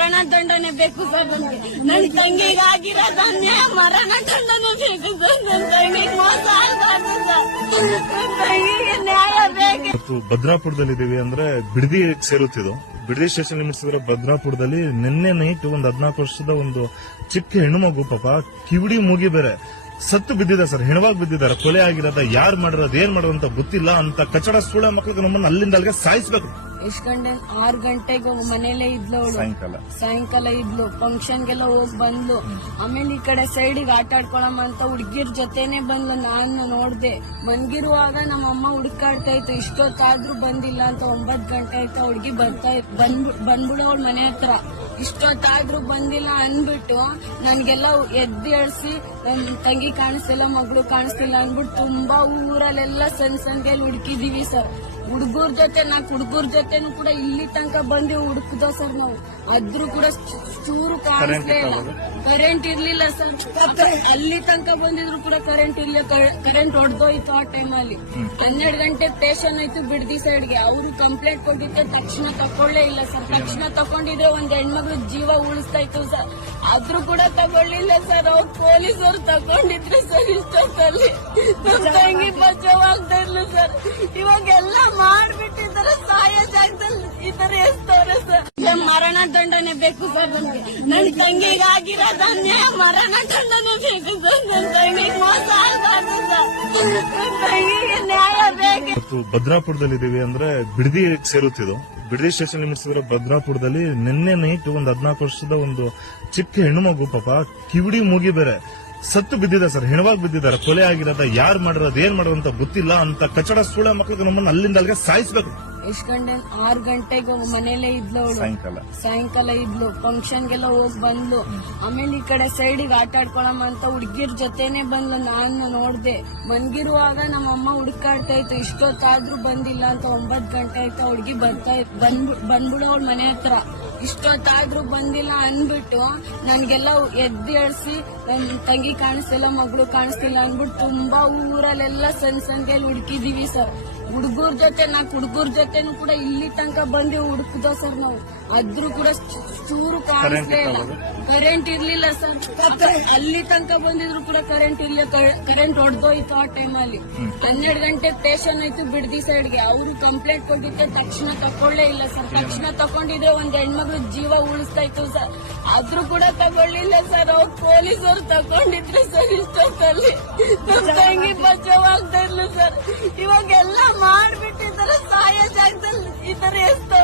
ದಂಡನೆ ಬೇಕು ಸರ್ ತಂಗಿಗೆ ಆಗಿರೋದು ಅನ್ಯಾಯ ಮರಣ ದಂಡನೆ ಬೇಕು ಸರ್ ನನ್ ತಂಗಿಗೆ ಮೋಸ ನ್ಯಾಯ ಬೇಕು ಇವತ್ತು ಭದ್ರಾಪುರದಲ್ಲಿ ಇದೀವಿ ಅಂದ್ರೆ ಬಿಡದಿ ಸೇರುತ್ತಿದ್ದು ಬಿಡದಿ ಸ್ಟೇಷನ್ ನಿರ್ಮಿಸಿದ್ರೆ ಭದ್ರಾಪುರದಲ್ಲಿ ನಿನ್ನೆ ನೈಟ್ ಒಂದು ಹದಿನಾಲ್ಕು ವರ್ಷದ ಒಂದು ಚಿಕ್ಕ ಹೆಣ್ಣು ಮಗು ಪಾಪ ಕಿವಿಡಿ ಮೂಗಿ ಬೇರೆ. ಸತ್ತು ಬಿದ್ದಿದೆ ಸರ್, ಹೆಣವಾಗಿ ಬಿದ್ದಿದ್ದಾರೆ, ಕೊಲೆ ಆಗಿರೋದ, ಯಾರು ಮಾಡಿರೋದು, ಏನ್ ಮಾಡೋದು ಅಂತ ಗೊತ್ತಿಲ್ಲ ಅಂತ ಕಚಡ ಸುಳ್ಳ ಮಕ್ಕಳಿಗೆ ನಮ್ಮನ್ನ ಅಲ್ಲಿಂದ ಅಲ್ಲಿಗೆ ಸಾಯಿಸ್ಬೇಕು. ಎಷ್ಟ್ ಗಂಟೆ ಆರ್ ಗಂಟೆಗೆ ಮನೇಲೆ ಇದ್ಲು ಅವಳು. ಸಾಯಂಕಾಲ. ಸಾಯಂಕಾಲ ಇದ್ಲು ಫಂಕ್ಷನ್ಗೆಲ್ಲ ಹೋಗಿ ಬಂದ್ಲು. ಆಮೇಲೆ ಈ ಕಡೆ ಸೈಡಿಗೆ ಆಟ ಆಡ್ಕೊಳಮ್ಮ ಅಂತ ಹುಡ್ಗಿರ್ ಜೊತೆನೆ ಬಂದ್ಲು. ನಾನು ನೋಡ್ದೆ ಮನ್ಗಿರುವಾಗ ನಮ್ಮ ಅಮ್ಮ ಹುಡುಕಾಡ್ತಾ ಇತ್ತು ಇಷ್ಟೊತ್ತಾದ್ರೂ ಬಂದಿಲ್ಲ ಅಂತ ಒಂಬತ್ ಗಂಟೆ ಆಯ್ತಾ ಹುಡ್ಗಿ ಬರ್ತಾ ಇತ್ತು ಬಂದ್ ಬಂದ್ಬಿಡು ಅವಳ ಮನೆ ಹತ್ರ. ಇಷ್ಟೊತ್ತಾದ್ರೂ ಬಂದಿಲ್ಲ ಅನ್ಬಿಟ್ಟು ನನ್ಗೆಲ್ಲ ಎದ್ದು ನನ್ನ ನನ್ ತಂಗಿ ಕಾಣಿಸ್ತಿಲ್ಲ ಮಗಳು ಕಾಣಿಸ್ತಿಲ್ಲ ಅನ್ಬಿಟ್ಟು ತುಂಬಾ ಊರಲ್ಲೆಲ್ಲ ಸಣ್ಣ ಸಂಖ್ಯೆಯಲ್ಲಿ ಹುಡುಕಿದೀವಿ ಸರ್. ಹುಡುಗರ ಜೊತೆ ನಾಲ್ಕು ಹುಡುಗರ ಜೊತೆನೂ ಕೂಡ ಇಲ್ಲಿ ತನಕ ಬಂದು ಹುಡುಕದ ಸರ್ ನಾವು. ಆದ್ರೂ ಕೂಡ ಚೂರು ಕಾಣಿಸ್ಲೇ ಇಲ್ಲ. ಕರೆಂಟ್ ಇರ್ಲಿಲ್ಲ ಸರ್. ಅಲ್ಲಿ ತನಕ ಬಂದಿದ್ರು ಕೂಡ ಕರೆಂಟ್ ಇಲ್ಲ ಕರೆಂಟ್ ಹೊಡೆದೋಯ್ತು ಆ ಟೈಮಲ್ಲಿ ಹನ್ನೆರಡು ಗಂಟೆ ಸ್ಟೇಷನ್ ಆಯ್ತು ಬಿಡ್ದಿ ಸೈಡ್ಗೆ ಅವರು ಕಂಪ್ಲೇಂಟ್ ಕೊಟ್ಟಿದ್ದೆ ತಕ್ಷಣ ತಕೊಳ್ಳೇ ಇಲ್ಲ ಸರ್. ತಕ್ಷಣ ತಕೊಂಡಿದ್ರೆ ಒಂದ್ ಹೆಣ್ಮಗಳು ಜೀವ ಉಳಿಸ್ತಾ ಇತ್ತು ಸರ್. ಆದ್ರೂ ಕೂಡ ತಗೊಳ್ಳಿಲ್ಲ ಸರ್. ಅವ್ರು ಪೊಲೀಸರು ತಗೊಂಡಿದ್ರೆ ಸರ್ ಇಷ್ಟೊತ್ತಲ್ಲಿ. ತಂಗಿ ಬಚಾವ್ ಆಗ್ತಾ ಇರ್ಲು ಸರ್. ಇವಾಗೆಲ್ಲ ಮಾಡ್ಬಿಟ್ಟಿದ್ದಾರೆ, ಸಾಯ ಜಾಗದಲ್ಲಿ ಈ ತರ ಎಸ್ತವ್ರೆ ಮರಣ ದಂಡನೆ ಬೇಕು ಸರ್ ನನ್ಗೆ. ನನ್ ತಂಗಿಗೆ ಆಗಿರೋದು ಅನ್ಯಾಯ ಮರಣ ದಂಡನೆ ಬೇಕು ಸರ್ ನನ್ ತಂಗಿಗೆ ಮೋಸ ಆಗ್ಬಾರ್ದು ಸರ್. ಅಂದ್ರೆ ಬಿಡದಿ ಸೇರುತ್ತಿದ್ದು ಬಿಡದಿ ಸ್ಟೇಷನ್ ಲಿಮಿಟ್ಸ್ ಇರೋ ಭದ್ರಾಪುರದಲ್ಲಿ ನಿನ್ನೆ ನೈಟ್ ಒಂದು ಹದಿನಾಲ್ಕು ವರ್ಷದ ಒಂದು ಚಿಕ್ಕ ಹೆಣ್ಣು ಮಗು ಪಾಪ ಕಿವಿಡಿ ಮೂಗಿ ಬೇರೆ ಸತ್ತು ಬಿದ್ದಿದೆ ಸರ್ ಹೆಣವಾಗಿ ಬಿದ್ದಿದ್ದಾರೆ. ಕೊಲೆ ಆಗಿರೋದ ಯಾರು ಮಾಡಿರೋದು ಏನ್ ಮಾಡೋದು ಅಂತ ಗೊತ್ತಿಲ್ಲ ಅಂತ ಕಚಡ ಸುಳ್ಳ ಮಕ್ಕಳಿಗೆ ನಮ್ಮನ್ನ ಅಲ್ಲಿಂದ ಅಲ್ಲಿಗೆ ಸಾಯಿಸ್ಬೇಕು. ಎಷ್ಟ್ ಗಂಟೆ ಆರ್ ಗಂಟೆಗೆ ಮನೇಲೆ ಇದ್ಲು ಅವಳು. ಸಾಯಂಕಾಲ. ಸಾಯಂಕಾಲ ಇದ್ಲು ಫಂಕ್ಷನ್ಗೆಲ್ಲ ಹೋಗ್ ಬಂದ್ಲು. ಆಮೇಲೆ ಈ ಕಡೆ ಸೈಡಿಗೆ ಆಟ ಆಡ್ಕೊಳಮ್ಮ ಅಂತ ಹುಡ್ಗಿರ್ ಜೊತೆನೆ ಬಂದ್ಲು. ನಾನು ನೋಡ್ದೆ ಮನ್ಗಿರುವಾಗ ನಮ್ಮ ಅಮ್ಮ ಹುಡುಕಾಡ್ತಾ ಇತ್ತು ಇಷ್ಟೊತ್ತಾದ್ರೂ ಬಂದಿಲ್ಲ ಅಂತ ಒಂಬತ್ತು ಗಂಟೆ ಆಯ್ತು ಹುಡ್ಗಿ ಬರ್ತಾ ಇತ್ತು ಬಂದ್ ಬಂದ್ಬಿಡು ಅವಳ ಮನೆ ಹತ್ರ. ಇಷ್ಟೊತ್ತಾದ್ರೂ ಬಂದಿಲ್ಲ ಅನ್ಬಿಟ್ಟು ನನ್ಗೆಲ್ಲ ಎದ್ದು ಎಳ್ಸಿ ನನ್ ತಂಗಿ ಕಾಣಿಸ್ತಿಲ್ಲ ಮಗಳು ಕಾಣಿಸ್ತಿಲ್ಲ ಅನ್ಬಿಟ್ಟು ತುಂಬಾ ಊರಲ್ಲೆಲ್ಲ ಸಣ್ಣ ಸಂಖ್ಯೆಯಲ್ಲಿ ಹುಡುಕಿದೀವಿ ಸರ್. ಹುಡುಗರ ಜೊತೆ ನಾಲ್ಕು ಹುಡುಗರ ಜೊತೆನೂ ಕೂಡ ಇಲ್ಲಿ ತನಕ ಬಂದು ಹುಡುಕ್ದೋ ಸರ್ ನಾವು. ಆದ್ರೂ ಕೂಡ ಚೂರು ಕಾಣಿಸ್ತಾ ಇಲ್ಲ. ಕರೆಂಟ್ ಇರ್ಲಿಲ್ಲ ಸರ್. ಅಲ್ಲಿ ತನಕ ಬಂದಿದ್ರು ಕೂಡ ಕರೆಂಟ್ ಇರ್ಲಿಲ್ಲ. ಕರೆಂಟ್ ಹೊಡೆದೋಯ್ತು ಆ ಟೈಮಲ್ಲಿ ಹನ್ನೆರಡು ಗಂಟೆ ಸ್ಟೇಷನ್ ಆಯ್ತು ಬಿಡದಿ ಸೈಡ್ಗೆ ಅವ್ರು ಕಂಪ್ಲೇಂಟ್ ಕೊಟ್ಟಿದ್ದೆ ತಕ್ಷಣ ತಕೊಳ್ಳೇ ಇಲ್ಲ ಸರ್. ತಕ್ಷಣ ತಕೊಂಡಿದ್ರೆ ಒಂದ್ ಜೀವ ಉಳಿಸ್ತಾ ಇತ್ತು ಸರ್. ಆದ್ರೂ ಕೂಡ ತಗೊಳ್ಳಿಲ್ಲ ಸರ್. ಅವ್ರು ಪೊಲೀಸರು ತಗೊಂಡಿದ್ರು ಸರ್ ಇಷ್ಟೊತ್ತಲ್ಲಿ. ತಂಗಿ ಬಚಾವಾಗ್ತಾ ಇರ್ಲಿ ಸರ್. ಇವಾಗೆಲ್ಲ ಮಾಡ್ಬಿಟ್ಟಿದ್ದಾರೆ ಸಾಯ ಜಾಗದಲ್ಲಿ. ಈ ತರ ಸರ್